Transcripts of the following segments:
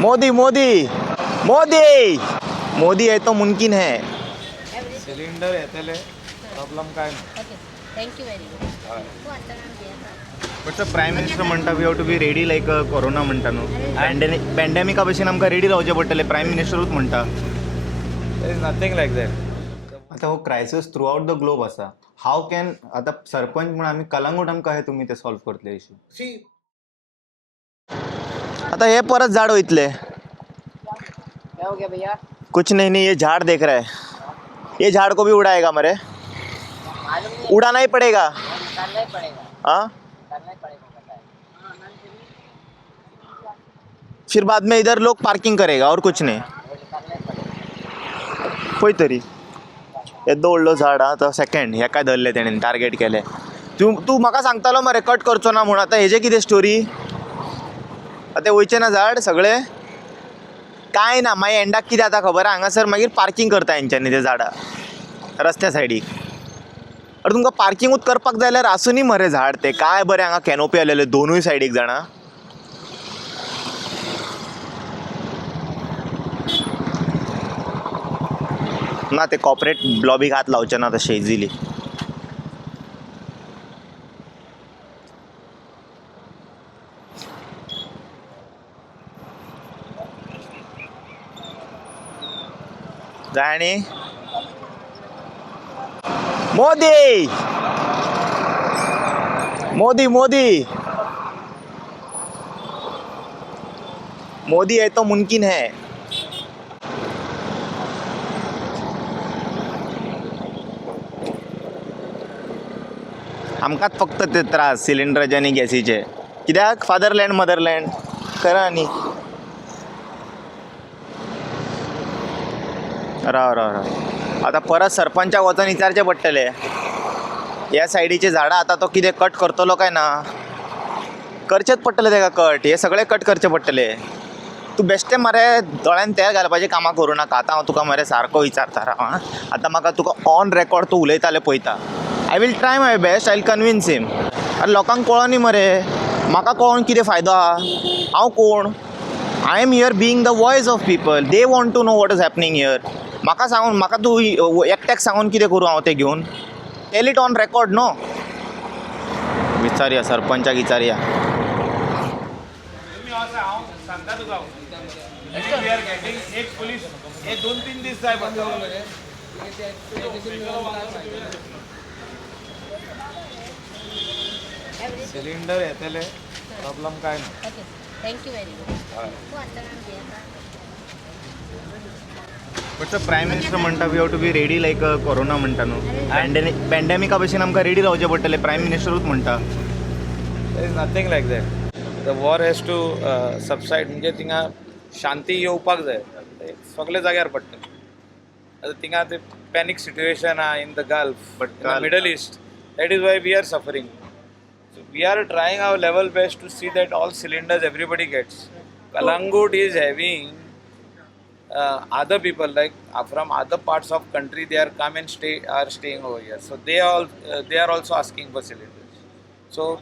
मोदी मोदी मोदी मोदी है तो मुमकिन है. सिलेंडर येतले प्रॉब्लेम काय thank you very much. But prime minister म्हणटा we have to be ready like corona म्हणटा न्हू पॅन्डेमिका भशेन आमकां रेडी रावचें पडटलें प्रायम मिनिस्टरूच म्हणटा. There is nothing like that. आता हो crisis throughout the globe आसा. हाव कॅन आता सरपंच म्हणून आमी कलांगूट आमकां हे तुमी ते सॉल्व करतले इशू. आता ये परत झाड वयतले. क्या हो गया भैया? कुछ नहीं ये झाड़ देख रहा है. ये झाड़ को भी उड़ाएगा मरे. मालूम नहीं, उड़ाना ही पड़ेगा. निकालना ही पड़ेगा. हाँ निकालना ही पड़ेगा, पता है. फिर बाद में इधर लोग पार्किंग करेगा और कुछ नहीं. वो निकालना ही पड़ेगा. खंय तरी येदो व्हडलो झाड हा तो सेकंड हे काय धरले तेणेन टार्गेट केले. तू म्हाका सांगतालो मरे कट करचो ना म्हणून. आता हेजे कितें स्टोरी. आता वयचे ना झाड सगळे काय ना मागीर एंडाक कितें जाता खबर हांगासर मागीर पार्किंग करता हेंच्यांनी ते झाडां रस्त्या सायडीक. अरे तुमकां पार्किंगूच करपाक जाय जाल्यार आसुनी मरे झाड ते काय बरें हांगा कॅनोपी आलेले दोनूय सायडीक जाणा. ना ते कॉर्पोरेट लॉबीक हात लावचे ना तशें इजिली. जाणी मोदी मोदी मोदी मोदी है तो मुमकिन है. आमकांच फक्त ते त्रास सिलिंडराचे आनी गॅसीचे. कित्याक फादरलँड मदरलँड करा न्ही. राव राव राव आता परत सरपंचाक वचून विचारचें पडटलें ह्या सायडीचे झाडां आतां तो कितें कट करतलो काय ना. करचेच पडटलें तेका कट. हे सगळे कट करचे पडटले. तूं बेश्टें मरे दोळ्यान तेल घालपाची कामां करूं नाका. आतां हांव तुका मरे सारको विचारता राव. आतां म्हाका तुका ऑन रेकॉर्ड तूं उलयतालें पळयता. I will try my best. I will convince him. आरे लोकांक कळोनी मरे. म्हाका कळोन कितें फायदो आहा. हांव कोण. I am here being the voice of people. They want to know what is happening here. म्हाका सांगून म्हाका तूं एकट्याक सांगून कितें करूं हांव तें घेवन. Tell it on record no. विचारया सरपंचाक विचारया. तुम्ही असं हांव सांगता तुका वी आर गेटिंग एक पोलीस हे 2-3 दीस जाय पडटा. सिलेंडर येतले प्रॉब्लेम काय thank you very much. But prime minister म्हणटा we have to be ready like corona म्हणटा न्हू पॅन्डेमिका भशेन आमकां रेडी रावचें पडटलें प्रायम मिनिस्टरूच म्हणटा. There is nothing like that. The war has to subside. म्हणजे थिंगा शांती येवपाक जाय. सगळे जाग्यार पडटा. आतां थिंगा ते पॅनीक सिट्युएशन आहा in the Gulf but in the Middle East. That is why we are suffering. So we are trying our level best to see that all cylinders everybody gets. Kalangut is having other people like from other parts of country they are come and staying over here. So they are also asking for cylinders. So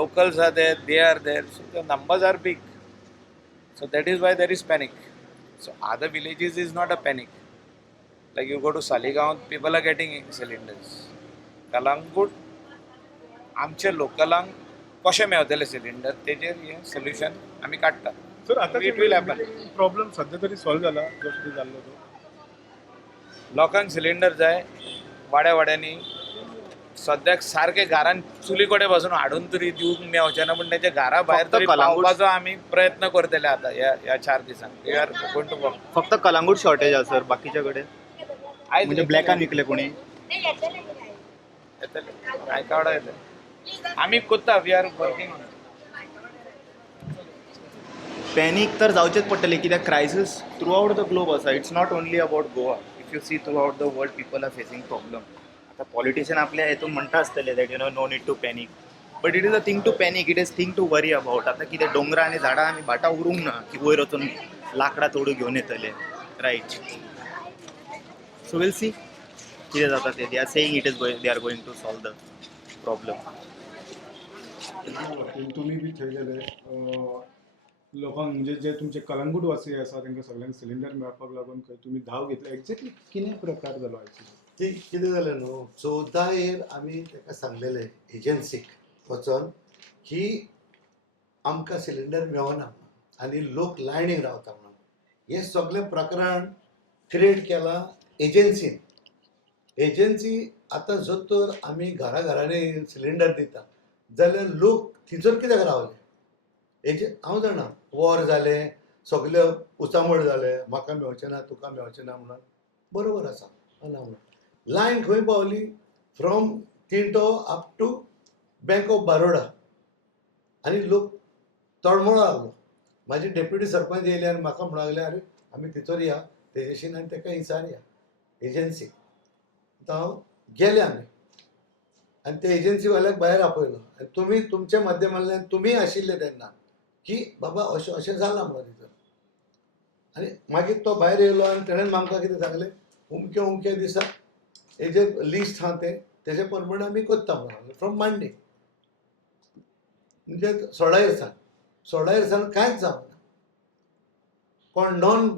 locals are there, they are there. So the numbers are big. So that is why there is panic. So other villages is not a panic. Like you go to Saligaon, people are getting cylinders. Kalangut आमचे लोकलांक कशें मेळटले cylinder तेजेर हे solution आमी काडटा. Sir आता it will happen. Problem सध्या तरी सॉल्व जाला जो कितें जाल्लो तो. लोकांक सिलिंडर जाय वाड्या वाड्यांनी. सद्याक सारके घरान चुली कडेन बसून हाडून तरी दिवंक मेळचें ना. पूण तेच्या घरा भायर तरी पावपाचो आमी प्रयत्न करतले आतां ह्या 4 दिसांक. We are going to work. फक्त कलांगूट शॉर्टेज आसा सर. बाकीच्या कडेन म्हणजे ब्लॅकान विकले कोणी. येतले आयका वाडा येतले. आमी कोत्ता. We are working on it. Panic तर जावचेच पडटलें कित्याक crisis throughout the globe आसा. It's not only about Goa. If you see throughout the world people are facing problem. आतां पॉलिटिशियन आपल्या हेतून म्हणटा आसतले that no need to panic. But it is a thing to panic. It is thing to worry about. आतां कितें दोंगरा आनी झाडां आमी भाटां उरूंक ना की वयर वचून लाकडां तोडून घेवन येतले. रायट. सो वील सी कितें जाता तें. They are saying it is they are going to solve the problem. तुम्ही बी थंय गेले लोकांक म्हणजे जे तुमचे कलंगूट वासी आसा तांकां सगळ्यांक सिलिंडर मेळपाक लागून खंय तुमी धांव घेतला एक्झॅक्टली कितें प्रकार जालो आयची ती कितें जालें न्हू 14 आमी ताका सांगलेलें एजन्सीक वचोन की आमकां सिलिंडर मेळना म्हणून आनी लोक लायनीक रावता म्हणून हें सगळें प्रकरण क्रिएट केलां एजन्सीन. एजन्सी आतां जर तर आमी घरांनी सिलिंडर दिता जाल्यार लोक थिचर कित्याक रावले हांव जाणा वॉर जालें सगळे उचामळ जाले म्हाका मेळचें ना तुका मेळचें ना म्हणून बरोबर आसा ना म्हणून लायन खंय पावली from Tinto up to Bank of Baroda आनी लोक तळमळो लागलो. म्हाजे डेप्युटी सरपंच येयले आनी म्हाका म्हणूंक लागले अरे आमी थिचर या तेजेशीन आनी ताका विचारया एजन्सीक. आतां हांव गेले आमी आनी ते एजन्सीवाल्याक भायर आपयलो आनी तुमी तुमच्या माध्यमांतल्यान तुमी आशिल्ले तेन्ना की बाबा अशें अशें जालां म्हणून थिचर. आनी मागीर तो भायर येयलो आनी तेणेन आमकां कितें सांगलें अमके दिसा हेजे लिस्ट आहा तेजे प्रमाणे आमी करता म्हणून फ्रॉम मांडे म्हणजे 16 दिसान कांयच जावना. कोण नॉन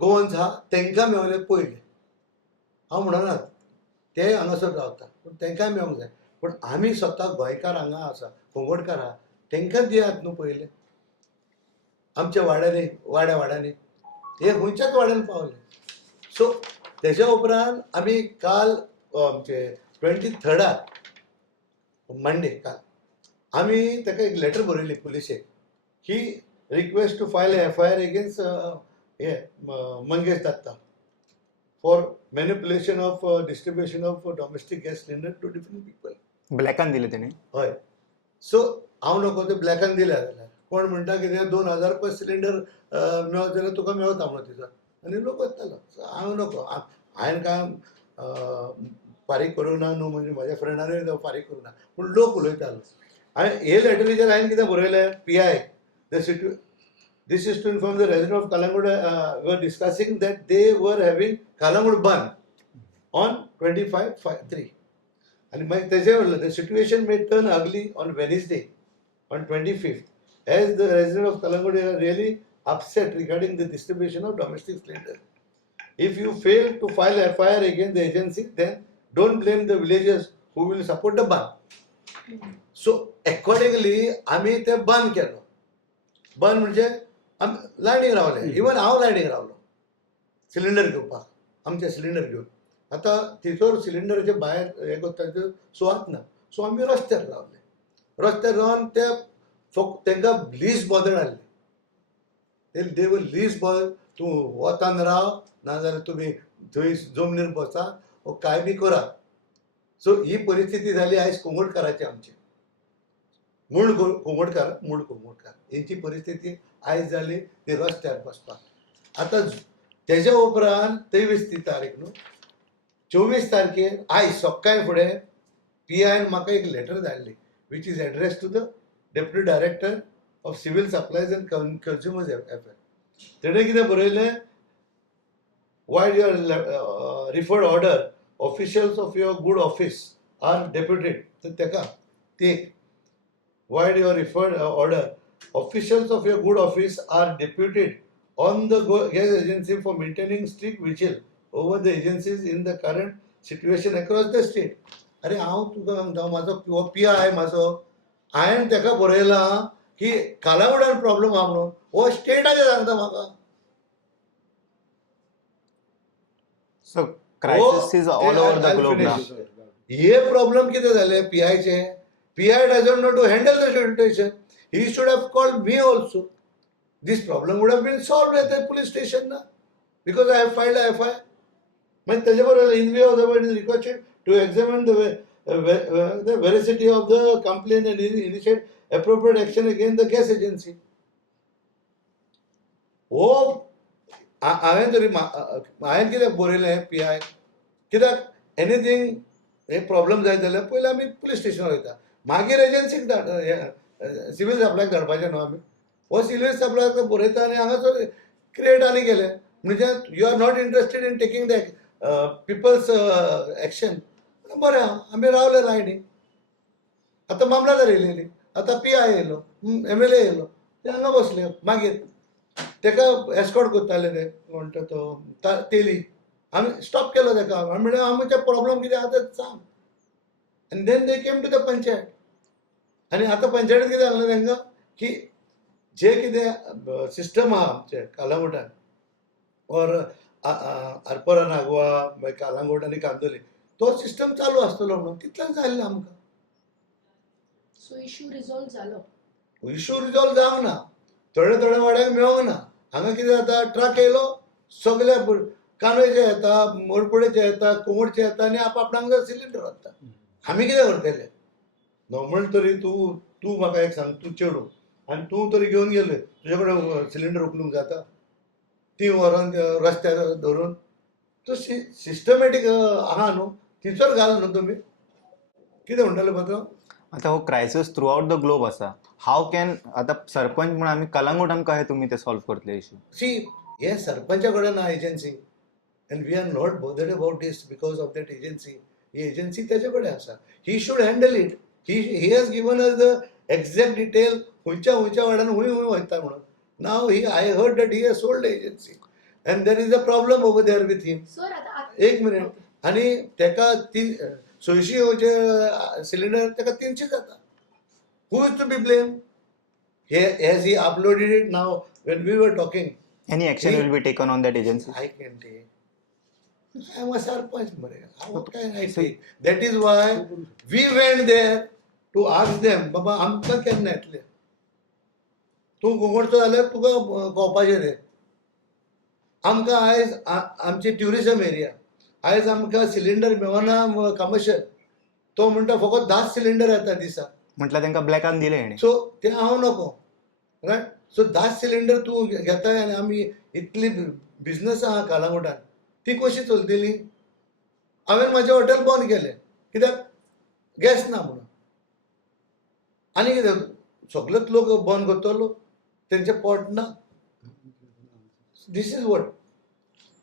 गोवन्स आहा तांकां मेळले पयले हांव म्हणना ते हांगासर रावता पूण तांकांय मेळोंक जाय पूण आमी स्वता गोंयकार हांगा आसा कोंगोडकार आहा तांकां दियात न्हू पयले आमच्या वाड्यांनी हे खंयच्याच वाड्यान पावले. सो तेच्या उपरांत आमी काल आमचे 23 मंडे काल आमी ताका एक लेटर बरयली पुलिशेक की request to file FIR against हे Mangesh Datta for manipulation of distribution of domestic gas cylinder to different people. ब्लॅकान दिले तेणे. हय. सो हांव नको ते ब्लॅकान दिल्या जाल्यार कोण म्हणटा की 2000 रुपया सिलिंडर मेळत जाल्यार तुका मेळता म्हणून तिचो आनी लोक वयतालो. हांव नको हांवें काय फारीक करूंक ना न्हू म्हणजे म्हाज्या फ्रेंडानूय फारीक करूंक ना पूण लोक उलयतालो. हांवें हे लेटरीचेर हांवें कितें बरयलें PI this is to inform the resident of Kalangud were discussing that they were having Kalangud ban on 25/3 and the situation may turn ugly on Wednesday on 25th as the resident of Kalangud are really upset regarding the distribution of domestic cylinder. If you fail to file FIR against the agency then don't blame the villagers who will support the ban. So accordingly आम्ही ते बंद केलो. बंद म्हणजे लायनीक रावले. Even हांव लायनीक रावलो cylinder घेवपाक आमचे सिलिंडर घेवन. आतां थिचोर सिलिंडराचे भायर हे करता सुवात ना सो आमी रस्त्यार रावले. रस्त्यार रावन ते तांकां लिस्ट बॉदर हाडली. दे वर लिस्ट बॉदर तूं वतान राव नाजाल्यार तुमी थंय जमनीर बसा वो काय बी करा. सो ही परिस्थिती जाली आयज कोंगोडकाराची आमची मूळ कोंगोडकार हेंची परिस्थिती आयज जाली ती रस्त्यार बसपाक. आतां तेज्या उपरांत 23 तारीख न्हू 24 तारखेर आयज सकाळी फुडें PIन म्हाका एक लेटर धाडली which is address to the deputy director of civil supplies and consumers affair. तेणें कितें बरयलें vide your referred order officials of your good office are deputed. तर तेका ते vide your referred order officials of your good office are deputed on the gas agency for maintaining strict vigil over the agencies in the current situation across the state. अरे हांव तुका सांगता म्हाजो PI म्हाजो हांवें ताका बरयलां की कालावडान प्रॉब्लेम आहा म्हणून हो स्टेटाचे सांगता म्हाका. So crisis is all over the globe ना. हे प्रॉब्लेम कितें जाले PIचे PI doesn't know to handle the situation. He should have called me also. This problem would have been solved at the police station now, because I have filed a FIR. When in view of the word is requested to examine the veracity of the complaint and initiate appropriate action against the gas agency. Oh, हांवें कित्याक बरयलें PI कित्याक anything हे problem जायत जाल्यार पयलीं आमी police स्टेशनार वयता मागीर एजन्सीक सिव्हिल सप्लायक धाडपाचें न्हू आमी. हो सिव्हिल सप्लायक बरयता आनी हांगासर क्रिएट आनी गेले म्हणजे you are not interested in taking the people's action. बरें आमी रावले लायनी. आतां मामलादार येयलेली आतां PI येयलो MLA येयलो ते हांगा बसले. मागीर तेका एस्कॉर्ट करताले ते म्हणटा तो तेली आमी स्टॉप केलो तेका. आमी म्हणलें आमचे प्रॉब्लम कितें आहा तें सांग. आनी then they came to the panchayat. आनी आतां पंचायतीन कितें सांगलें तांकां की जे कितें सिस्टम आहा आमचे कालांगुटान ऑर आरपोरा नागवा मागीर कालांगूट आनी कांदोली तो सिस्टम चालू आसतलो म्हणून तितलेंच जाल्लें आमकां. सो इश्यू रिजॉल्व जालो. इश्यू रिजॉल्व जावंक ना. थोड्या वाड्याक मेळोंक ना. हांगा कितें जाता ट्रक येयलो सगळे कांदोचे येता मोडपडेचे येता कोंगडचे येता आनी आपणाक जर सिलिंडर वता. आमी कितें करतले? नॉर्मल तरी तूं म्हाका एक सांग तूं चेडूं आनी तूं तरी घेवन गेले तुजे कडेन सिलिंडर उखलूंक जाता 3 वरां रस्त्यार धरून. तो सिस्टमॅटीक आहा न्हू तिचोर घाल न्हू तुमी. कितें म्हणटाले पात्रांव? आता हो crisis throughout the globe असा. हाव कॅन आता सरपंच म्हणून आम्ही कलांगूटान कशें तुम्ही ते सॉल्व करतले इश्यू? सी हे सरपंचा कडेन ना agency and we are not bothered about this because of that agency. ही एजन्सी तेजे कडेन आसा. He should handle it. He has given us the exact detail खंयच्या वाड्यान खूंय वयता म्हणून. नाव I heard that he has sold agency and there is a problem over there with him. Sir आता एक मिनिट. आनी तेका 600 सिलिंडर तेका 300 जाता. Who is to be blame? Has he uploaded it now when we were talking? Any action will be taken on that agency? I can take. I am a sarpanch. What can I say? That is why we went there to ask them, Baba, आमकां केन्ना येतले? तूं कोंगडचो जाल्यार तुका कोवपाचें तें. आमकां आयज आमची tourism area आयज आमकां सिलिंडर मेळना कमर्शियल. तो म्हणटा फकत 10 सिलिंडर येता दिसा. म्हटलं त्यांना ब्लॅकान दिले हेणे. सो ते हांव नको रायट. सो 10 सिलिंडर तूं घेताय आनी आमी इतली बिझनस आहा कालांगुटान ती कशी चलतली? हांवें म्हाजें हॉटेल बंद केलें कित्याक गॅस ना म्हणून. आनी कितें सगळेच लोक बंद करतलो तेंचे पोट ना. This is what.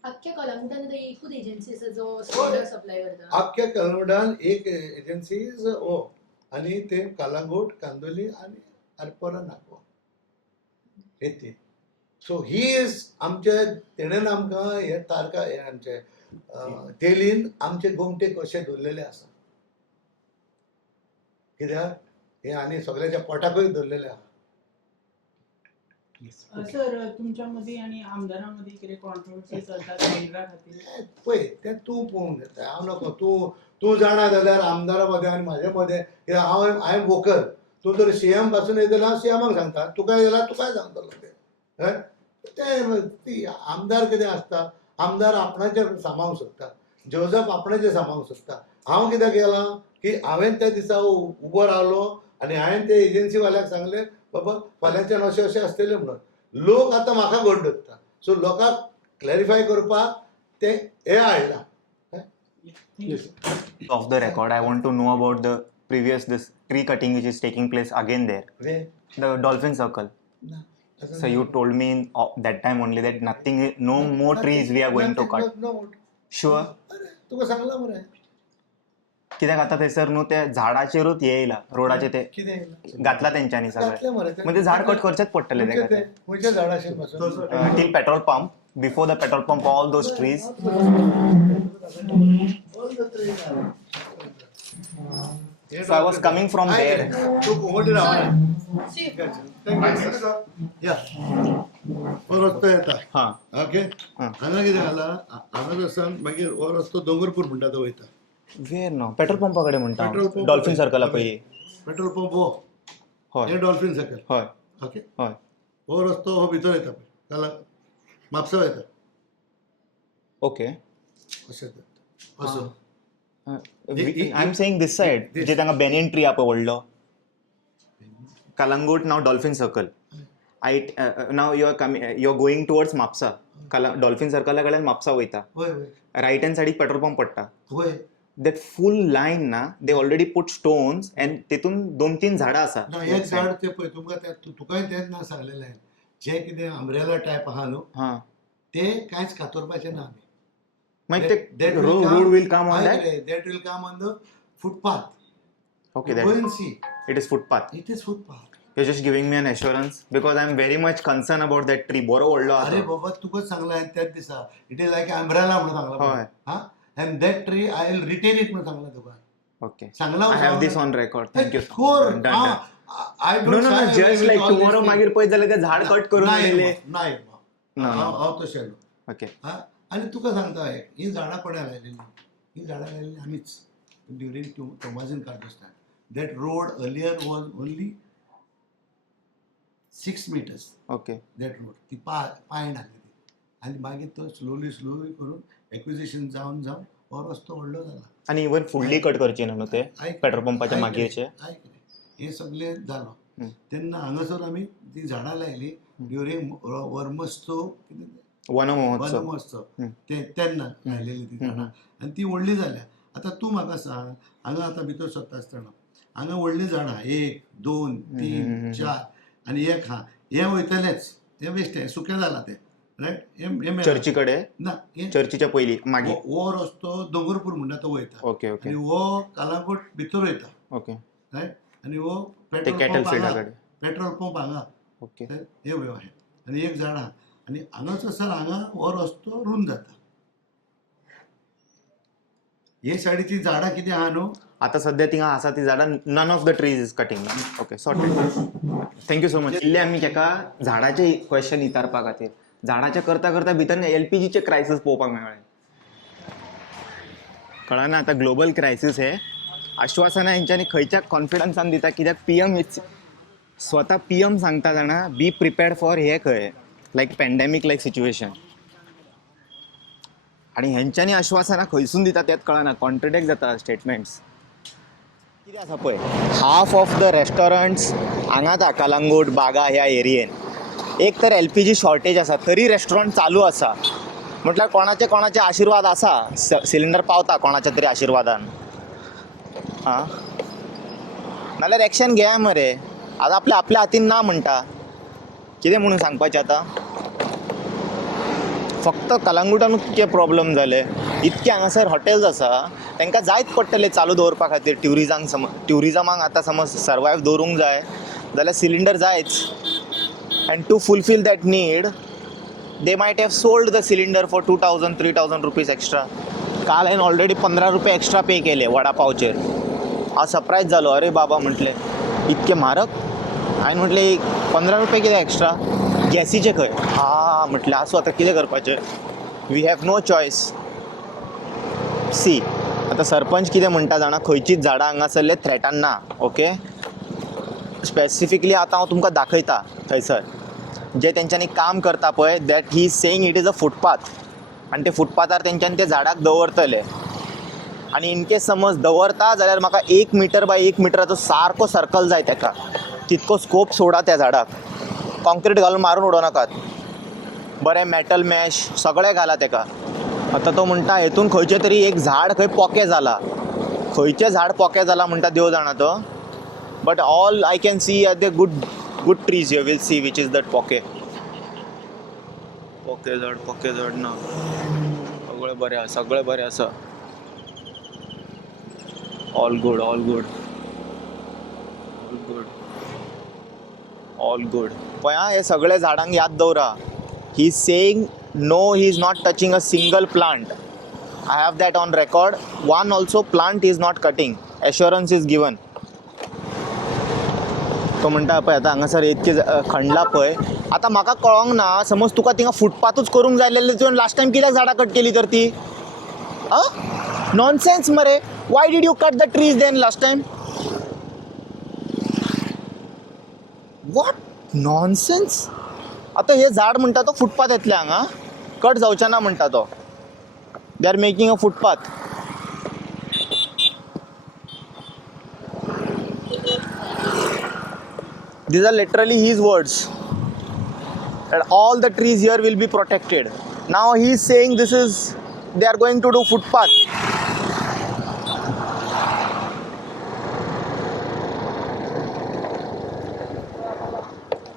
अख्ख्या कलांगुटान एकूच एजन्सी आसा जो सिलिंडर सप्लाय करता. अख्ख्या कालांगुटान एक एजन्सी इज ओ आनी ते कालांगूट कांदोली आनी आरपोरा नागवा हे तीन. सो ही इज आमचे तेणेन आमकां हे तारका हे आमचे तेलीन आमचे गोमटे कशे दवरलेले आसा. कित्याक हे आनी सगळ्याच्या पोटाकूय दवरलेले आहा. सर तुमच्यामध्ये आणि आमदारांमध्ये कितें कॉन्ट्रोवर्सी चलता सिलिंडरा खातीर? पळय तें तूं पळोवंक जाता. हांव नको. तूं जाणा जाल्यार आमदारा मदें आनी म्हाज्या मदें आय एम वोकल. तूं जर सीएम पासून येत जाल्यार हांव सीएमाक सांगता. तुका जाल्यार तुकाय सांगतलो ते आमदार कितें आसता. आमदार आपणाचें सांबाळूंक सोदता. जोझफ आपणाचें सांबाळूंक सोदता. हांव कित्याक गेलां की हांवें त्या दिसा उबो रावलो आनी हांवें ते एजन्सी वाल्याक सांगलें बाबा फाल्यांच्यान अशें अशें आसतलें म्हणून. लोक आतां म्हाका घोट धरता. सो लोकांक क्लॅरिफाय करपाक ते हे हाडला. Off the record, I want to know about the previous this tree cutting which is taking place again there. The Dolphin Circle. So you told me that time only that no more trees we are going to cut. Sure. तुका सांगला मरे. कित्याक आता थंयसर न्हू ते झाडाचेरूच हे येयला रोडाचे ते कितें घातला तेंच्यांनी घातलें मरे सगळें. ते. म्हणजे झाड कट करचेच पडटले ते. खंयच्या झाडाचेर पासून? Till petrol pump, before the petrol pump, all those trees. So I was coming from there. तू कोंगडी रावना. या हो रस्तो येता. हां. ओके. हां. हांगा कितें जाला हांगा जर मागीर हो रस्तो दोंगरपूर म्हणटा तो वयता. वेर नो पेट्रोल पंपाकडे म्हणटा. पेट्रोल पंप डॉल्फिन सर्कला पयली. पेट्रोल पंप हो हय हे डॉल्फिन सर्कल. हय ओके. हय. हो रस्तो हो भितर येता पळय काला म्हापसा वयता. ओके. अशें असो. I am saying this side जे तांकां बेनियन ट्री आहा पळय व्हडलो. कलंगूट नाव डॉल्फिन सर्कल. नाव you are going towards Mapusa. Dolphin सर्कला कडल्यान म्हापसा वयता. होय होय रायट हँड सायडीक पेट्रोल पंप पडटा. होय. दॅट फूल लायन ना they already put stones and तितून 2-3 झाडां आसा. एक झाड ते पळय तुमकां तुकाय तेंच ना सांगलेलें जे कितें अम्ब्रेला टायप आहा न्हू हां. ते कांयच कातरपाचें ना आमी. मागीर ते road will come on that. That will come on the footpath. Okay. Go and see. It is footpath. It is footpath. You're just giving me an assurance because I'm very much concerned about that tree. बरो व्हडलो अरे आसा. बाबा तुकाच सांगला हांवें त्याच दिसा इट इज लायक अम्ब्रेला म्हणून सांगला हय. पळय. हा and that tree I will retain it म्हणून सांगला तुका Okay. सांगला I have this on record. Thank you. कोर Done, done. I No, no, no. Just like tomorrow मागीर पळयत जाल्यार ते झाड कट करून उडयले. नाही No, no. हांव तशें न्हू. Okay. हा आणि तुका सांगता ही झाडां कोणा लायलेली ही झाडां लायलेली आमीच during Tomazinho Cardozo time. That road earlier was only 6 meters. Okay. That road ती पांयण आसली ती आनी मागीर तो स्लोली करून एक्विजिशन जावन हो रस्तो व्हडलो जाला. आणि इवन फुडली कट करची न्हू ते आयक- पेट्रोल पंपाच्या आयक मागीरचे. रे, आयक रे. हे सगळें जालो हम्म. तेन्ना हांगासर आमी ती झाडां लायली ड्युरींग वर्मोत्सव वन महोत्सव. वनमहोत्सव हम्म. तेन्ना लायलेली ती झाडां आनी ती व्हडली जाल्या. आतां तूं म्हाका सांग हांगा आतां भितर सरता आसतना हांगा व्हडलीं झाडां 1 2 3 4 आनी एक हे वयतलेच हे वेस्ट हे सुकें जालां तें रायट. हे चर्ची कडे ना हे चर्चीच्या पयली मागीर. हो रस्तो दोंगरपूर म्हणटा तो वयता ओके ओके आनी हो कालांगूट भितर वयता ओके. रायट आनी हो ते पेट्रोल कॅटल पंप फिल्डा हांगा कडे. पेट्रोल पंप हांगा ओके. हे वय आहे आनी एक झाड आहा आनी हांगाच सर हांगा हो रस्तो रूंद जाता. हे सायडीची झाडां कितें आहा न्हू आता सध्या थिंगा आसा ती झाडां none of the trees is cutting. Okay sorted. Thank you so much. इल्ले आमी ताका झाडाचे क्वेश्चन विचारपा खातीर झाडाच्या करता करता भितर LPGचे क्रायसीस पळोवपाक मेळ्ळे. कळना आता ग्लोबल क्रायसीस हे आश्वासना हेंच्यांनी खंयच्या कॉन्फिडन्सान दिता कित्याक PM स्वता PM सांगता जाणा बी प्रिपेर्ड फॉर हे खंय लायक पॅन्डेमीक लायक सिच्युएशन आणि हेंच्यांनी आश्वासना खंयसून दिता तेच कळना. कॉन्ट्रडिक्ट जाता स्टेटमेंट्स. कितें आसा पळय हाफ ऑफ द रेस्टॉरंट्स हांगाच कलंगूट बागा ह्या एरियेन एक तर LPG शॉर्टेज आसा तरी रेस्टॉरंट चालू आसा म्हटल्यार कोणाचे आशिर्वाद आसा सिलिंडर पावता कोणाच्या तरी आशिर्वादान. हां नाल्यार एक्शन घेया मरे. आतां आपल्या हातीन ना म्हणटा कितें म्हणून सांगपाचें आतां. फक्त कलंगूटानूच कितें प्रॉब्लम जाले इतके हांगासर हॉटेल्स आसा तांकां जायत पडटले चालू दवरपा खातीर ट्युरिजमाक आतां समज सर्वायव दवरूंक जाय जाल्यार सिलिंडर जायच. And to fulfil that need they might have sold the cylinder for 2000-3000 rupees extra. काल हांवें ऑलरेडी 15 रुपये एक्स्ट्रा पे केले वडापावचेर. हांव सरप्रायज जालो अरे बाबा म्हटलें इतके म्हारग. हांवें म्हटलें 15 रुपये कितें एक्स्ट्रा गॅसीचे खंय. हां म्हटलें आसूं आतां कितें करपाचें वी हॅव नो चॉयस. सी आतां सरपंच कितें म्हणटा जाणा खंयचीच झाडां हांगासरले थ्रेटान ना. ओके स्पेसिफिकली आतां हांव तुमकां दाखयता थंयसर जे तेंच्यांनी काम करता पळय that he is saying it is a footpath आनी ते फुटपाथार तेंच्यांनी ते झाडाक दवरतले. आनी इनकेस समज दवरता जाल्यार म्हाका 1 मीटर बाय 1 मिटराचो सारको सर्कल जाय ताका. तितको स्कोप सोडा त्या झाडाक. कॉन्क्रीट घालून मारून उडोवनाकात. बरें मेटल मॅश सगळें घाला ताका. आतां तो म्हणटा हेतून खंयचें तरी एक झाड खंय पोकें जाला. खंयचें झाड पोकें जाला म्हणटा देव जाणा तो. But all I can see are the good trees you will see which is that पोकें झाड ना सगळें बरें आसा. ऑल गुड पळय आं हे सगळे झाडांक याद दवरा. He is saying no he is not touching a single plant. I have that on record. One also plant is not cutting. Assurance is given. तो म्हणटा पळय आतां हांगासर इतके खणला पळय आतां म्हाका कळोंक ना समज तुका थिंगा फुटपाथूच करूंक जाय जाल्यार तुवें लास्ट टायम कित्याक झाडां कट केली तर ती. नॉनसेन्स मरे. Why did you cut the trees then last time. What nonsense. आतां हे झाड म्हणटा तो फुटपाथ येतले हांगा कट जावचें ना म्हणटा तो. They are making a footpath. These are literally his words that all the trees here will be protected. Now he is saying they are going to do footpath.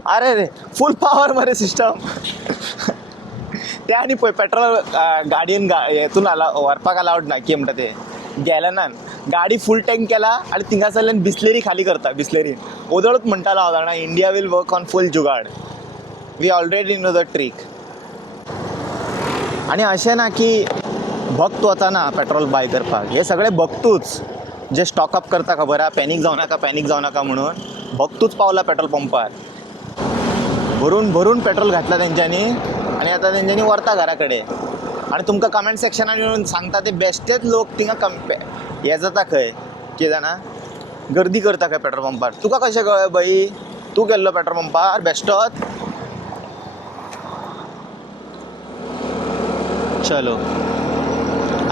अरे रे फुल पावर मरे system. ते आनी पळय petrol गाडयेन हेतून व्हरपाक allowed ना कितें म्हणटा ते गॅलनान गाडी फुल टँक केला आणि थिंगासरल्यान बिस्लेरी खाली करता बिस्लेरी ओदळूच म्हणटालो हांव जाणा India will work on full jugaad we already know the trick. आणि अशें ना की भक्त वचना पेट्रोल बाय करपाक हे सगळे भक्तूच जे स्टॉकअप करता खबर आहा पॅनीक जावं नाका म्हणून भक्तूच पावला पेट्रोल पंपार भरून भरून पेट्रोल घातला तेंच्यांनी आणि आता तेंच्यांनी व्हरता घरा कडेन आणि तुमकां कमेंट सेक्शनान येवन सांगता ते बेश्टेच लोक थिंगा हे जाता खंय कितें जाणा गर्दी करता खंय पेट्रोल पंपार. तुका कशें कळ्ळें बाई तूं गेल्लो पेट्रोल पंपार बेश्टोच. चलो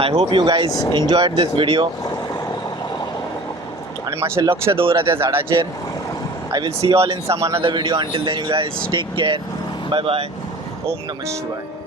I hope you guys enjoyed this video आणि मातशें लक्ष दवरा त्या झाडाचेर. I will see you all in some another video. Until then, you guys take care. Bye bye. Om Namah Shivaya.